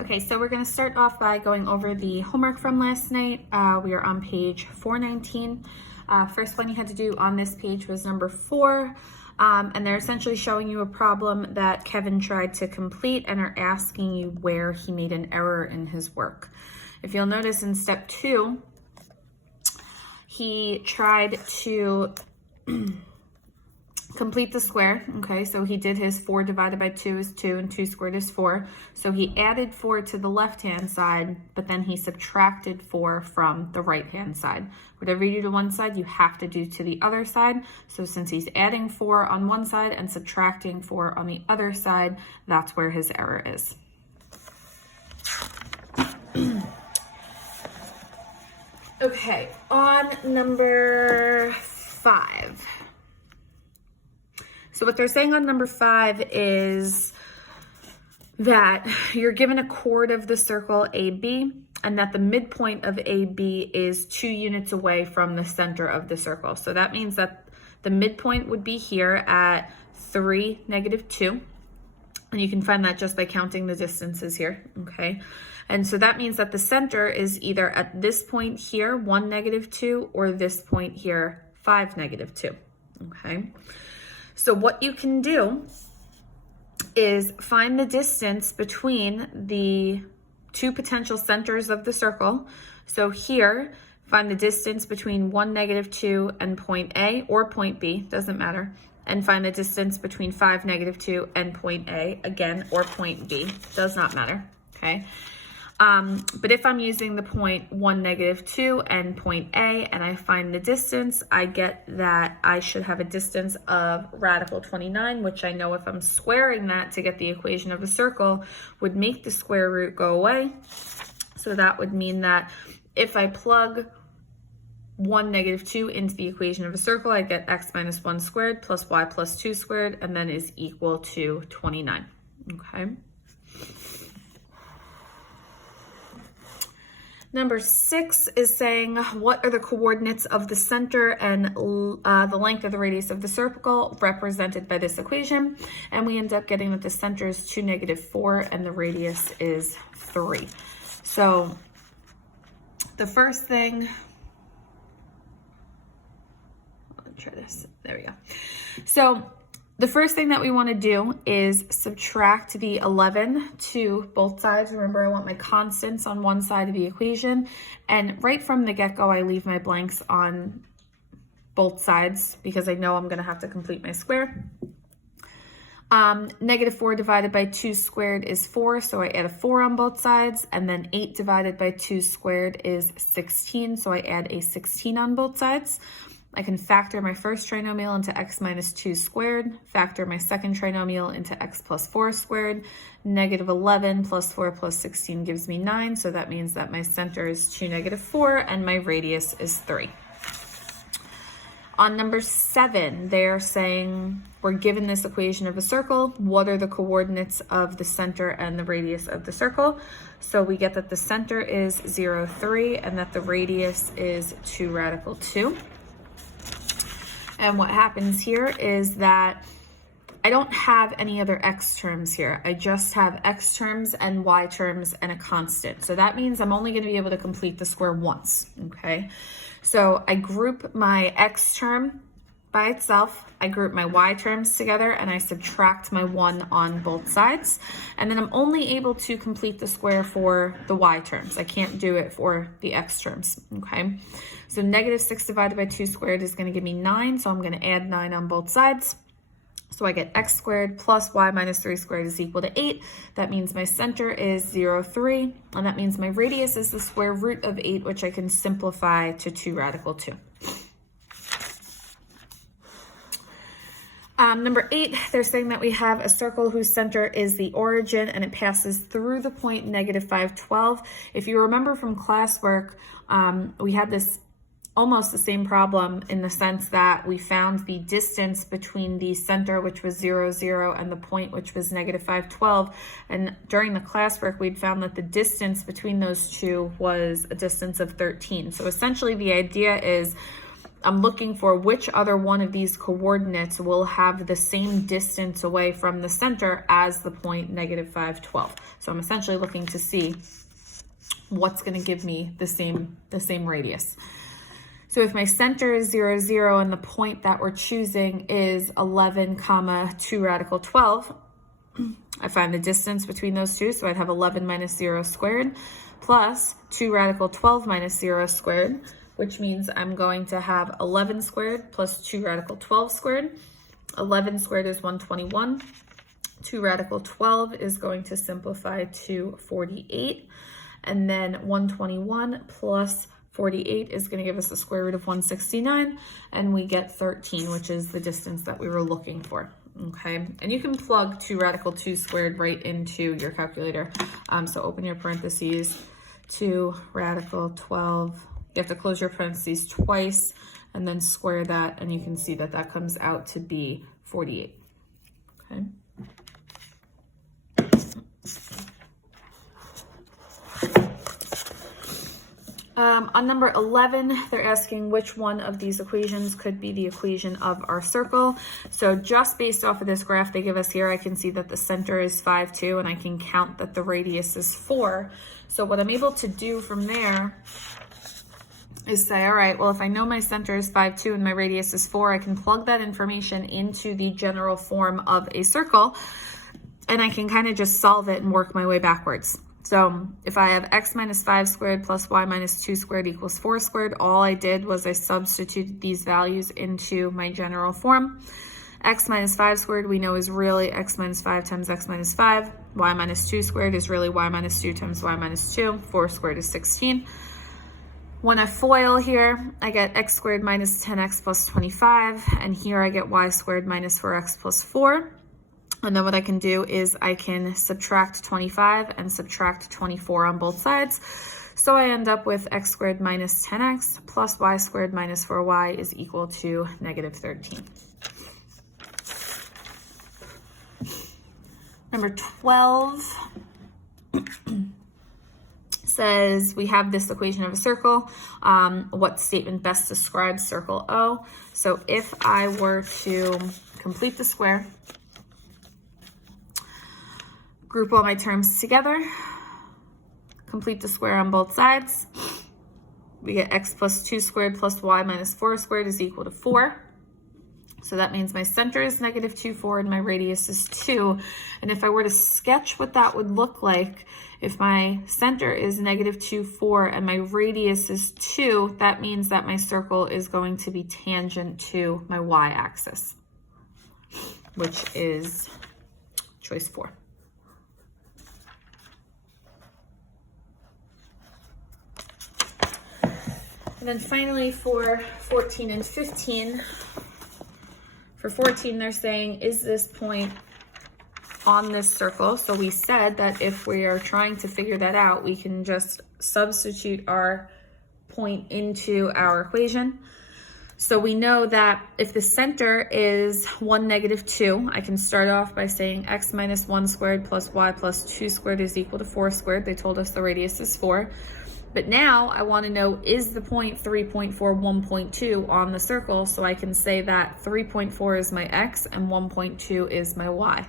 Okay, so we're going to start off by going over the homework from last night. We are on page 419. First one you had to do on this page was number 4. And they're essentially showing you a problem that Kevin tried to complete and are asking you where he made an error in his work. If you'll notice in step 2, he tried to complete the square. Okay, so he did his 4 divided by 2 is 2 and 2 squared is 4. So he added 4 to the left-hand side, but then he subtracted 4 from the right-hand side. Whatever you do to one side, you have to do to the other side. So since he's adding 4 on one side and subtracting 4 on the other side, that's where his error is. Okay, on number 5. So what they're saying on number 5 is that you're given a chord of the circle AB and that the midpoint of AB is 2 units away from the center of the circle. So that means that the midpoint would be here at 3, -2. And you can find that just by counting the distances here, okay? And so that means that the center is either at this point here, 1, -2, or this point here, 5, -2, okay? So what you can do is find the distance between the 2 potential centers of the circle. So here, find the distance between 1, -2 and point A or point B, doesn't matter. And find the distance between 5, -2 and point A, again, or point B, does not matter, okay? But if I'm using the point 1, -2 and point A and I find the distance, I get that I should have a distance of radical 29, which I know if I'm squaring that to get the equation of a circle would make the square root go away. So that would mean that if I plug 1, -2 into the equation of a circle, I get x minus 1 squared plus y plus 2 squared, and then is equal to 29, okay? Number 6 is saying, what are the coordinates of the center and the length of the radius of the circle represented by this equation? And we end up getting that the center is 2, -4, and the radius is 3. So the first thing, I'll try this, there we go. So the first thing that we want to do is subtract the 11 to both sides. Remember, I want my constants on one side of the equation. And right from the get-go, I leave my blanks on both sides because I know I'm going to have to complete my square. -4 divided by 2 squared is 4, so I add a 4 on both sides. And then 8 divided by 2 squared is 16, so I add a 16 on both sides. I can factor my first trinomial into x minus 2 squared, factor my second trinomial into x plus 4 squared. -11 plus 4 plus 16 gives me 9, so that means that my center is 2, -4, and my radius is 3. On number 7, they're saying we're given this equation of a circle. What are the coordinates of the center and the radius of the circle? So we get that the center is 0, 3, and that the radius is 2 radical 2. And what happens here is that I don't have any other x terms here. I just have x terms and y terms and a constant. So that means I'm only going to be able to complete the square once, okay? So I group my x term by itself, I group my y terms together, and I subtract my 1 on both sides. And then I'm only able to complete the square for the y terms. I can't do it for the x terms, okay? So -6 divided by 2 squared is going to give me 9, so I'm going to add 9 on both sides. So I get x squared plus y minus 3 squared is equal to 8. That means my center is 0, 3, and that means my radius is the square root of 8, which I can simplify to 2 radical 2. Number 8, they're saying that we have a circle whose center is the origin and it passes through the point -5, 12. If you remember from classwork, we had this almost the same problem in the sense that we found the distance between the center, which was 0, 0, and the point, which was -5, 12. And during the classwork, we'd found that the distance between those two was a distance of 13. So essentially the idea is I'm looking for which other one of these coordinates will have the same distance away from the center as the point -5, 12. So I'm essentially looking to see what's going to give me the same radius. So if my center is 0, 0, and the point that we're choosing is 11, 2 radical 12, I find the distance between those two. So I'd have 11 minus 0 squared plus 2 radical 12 minus 0 squared, which means I'm going to have 11 squared plus 2 radical 12 squared. 11 squared is 121. 2 radical 12 is going to simplify to 48. And then 121 plus 48 is going to give us the square root of 169, and we get 13, which is the distance that we were looking for. Okay, and you can plug 2 radical 2 squared right into your calculator. So open your parentheses, 2 radical 12. You have to close your parentheses twice and then square that, and you can see that that comes out to be 48. Okay. On number 11, they're asking which one of these equations could be the equation of our circle. So just based off of this graph they give us here, I can see that the center is 5, 2, and I can count that the radius is 4. So what I'm able to do from there is say, all right, well, if I know my center is 5, 2, and my radius is 4, I can plug that information into the general form of a circle, and I can kind of just solve it and work my way backwards. So if I have x minus 5 squared plus y minus 2 squared equals 4 squared, all I did was I substituted these values into my general form. X minus 5 squared we know is really x minus 5 times x minus 5. Y minus 2 squared is really y minus 2 times y minus 2. 4 squared is 16. When I FOIL here, I get x squared minus 10x plus 25, and here I get y squared minus 4x plus 4. And then what I can do is I can subtract 25 and subtract 24 on both sides. So I end up with x squared minus 10x plus y squared minus 4y is equal to negative 13. Number 12 says we have this equation of a circle. What statement best describes circle O? So if I were to complete the square, group all my terms together, complete the square on both sides, we get x plus 2 squared plus y minus 4 squared is equal to 4. So that means my center is negative 2, 4, and my radius is 2. And if I were to sketch what that would look like, if my center is negative 2, 4, and my radius is 2, that means that my circle is going to be tangent to my y-axis, which is choice 4. And then finally for 14 and 15, for 14 they're saying, is this point on this circle? So we said that if we are trying to figure that out, we can just substitute our point into our equation. So we know that if the center is 1, negative 2, I can start off by saying x minus 1 squared plus y plus 2 squared is equal to 4 squared. They told us the radius is 4. But now I want to know, is the point 3.4, 1.2 on the circle? So I can say that 3.4 is my x and 1.2 is my y.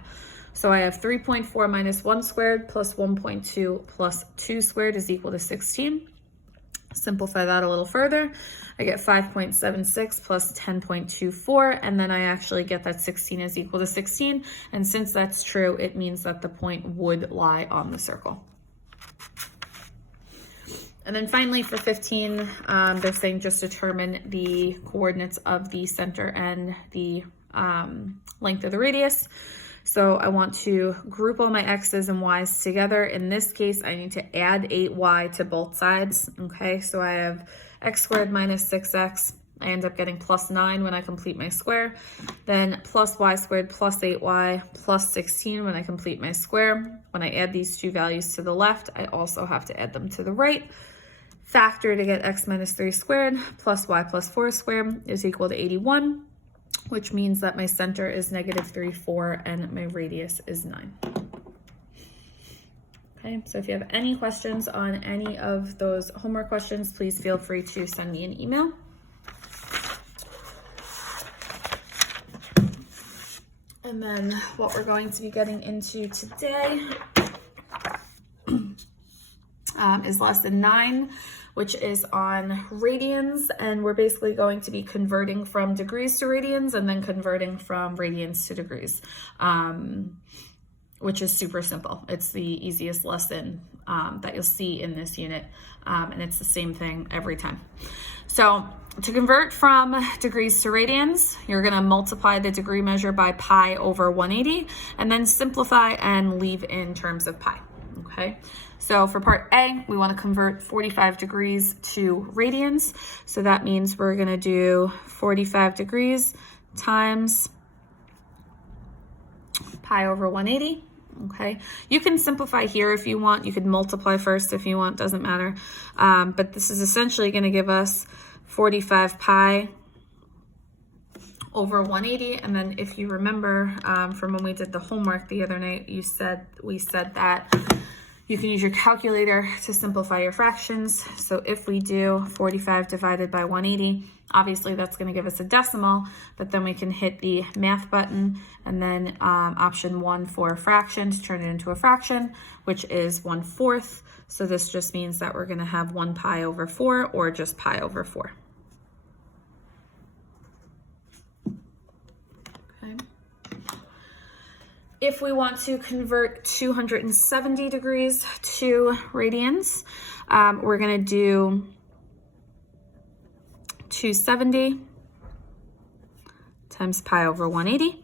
So I have 3.4 minus 1 squared plus 1.2 plus 2 squared is equal to 16. Simplify that a little further. I get 5.76 plus 10.24, and then I actually get that 16 is equal to 16. And since that's true, it means that the point would lie on the circle. And then finally for 15, they're saying just determine the coordinates of the center and the length of the radius. So I want to group all my x's and y's together. In this case, I need to add 8y to both sides. Okay, so I have x squared minus 6x. I end up getting plus 9 when I complete my square. Then plus y squared plus 8y plus 16 when I complete my square. When I add these two values to the left, I also have to add them to the right. Factor to get x minus 3 squared plus y plus 4 squared is equal to 81, which means that my center is negative 3, 4, and my radius is 9. Okay, so if you have any questions on any of those homework questions, please feel free to send me an email. And then what we're going to be getting into today is lesson 9, which is on radians, and we're basically going to be converting from degrees to radians and then converting from radians to degrees, which is super simple. It's the easiest lesson that you'll see in this unit, and it's the same thing every time. So to convert from degrees to radians, you're going to multiply the degree measure by pi over 180 and then simplify and leave in terms of pi. Okay, so for part A, we want to convert 45 degrees to radians. So that means we're going to do 45 degrees times pi over 180. Okay, you can simplify here if you want. You could multiply first if you want, doesn't matter. But this is essentially going to give us 45 pi over 180. And then if you remember from when we did the homework the other night, we said that you can use your calculator to simplify your fractions. So if we do 45 divided by 180, obviously that's going to give us a decimal, but then we can hit the math button and then option 1 for fraction to turn it into a fraction, which is 1/4. So this just means that we're going to have 1 pi over 4 or just pi over 4. Okay. If we want to convert 270 degrees to radians, we're going to do 270 times pi over 180.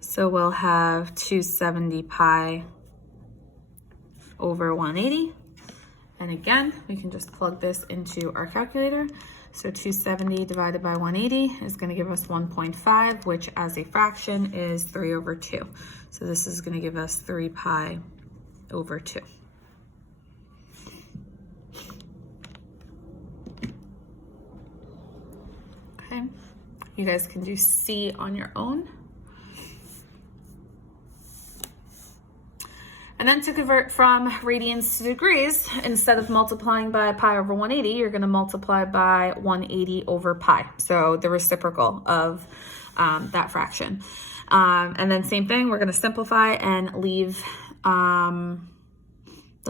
So we'll have 270 pi over 180. And again, we can just plug this into our calculator. So 270 divided by 180 is going to give us 1.5, which as a fraction is 3 over 2. So this is going to give us 3 pi over 2. Okay, you guys can do C on your own. And then to convert from radians to degrees, instead of multiplying by pi over 180, you're going to multiply by 180 over pi. So the reciprocal of that fraction. And then same thing, we're going to simplify and leave, that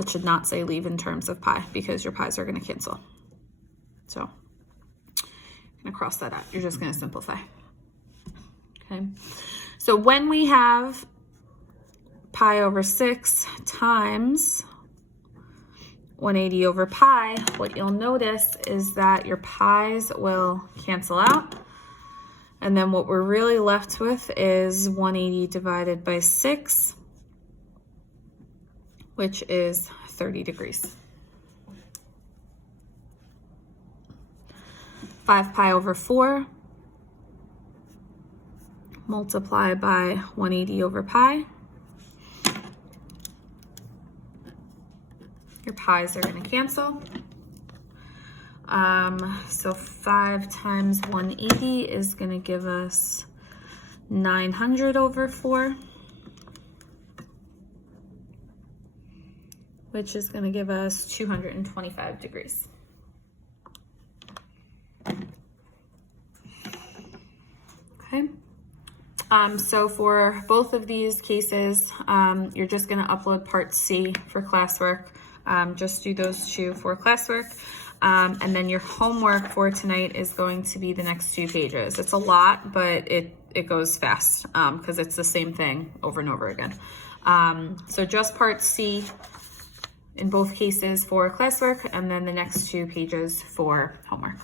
should not say leave in terms of pi because your pi's are going to cancel. So I'm going to cross that out. You're just going to simplify. Okay. So when we have pi over 6 times 180 over pi, what you'll notice is that your pi's will cancel out. And then what we're really left with is 180 divided by 6, which is 30 degrees. 5 pi over 4, multiply by 180 over pi. Your pi's are going to cancel. So 5 times 180 is going to give us 900 over 4, which is going to give us 225 degrees. Okay. So for both of these cases, you're just going to upload part C for classwork. Just do those 2 for classwork. And then your homework for tonight is going to be the next 2 pages. It's a lot, but it goes fast because it's the same thing over and over again. So just part C in both cases for classwork, and then the next 2 pages for homework.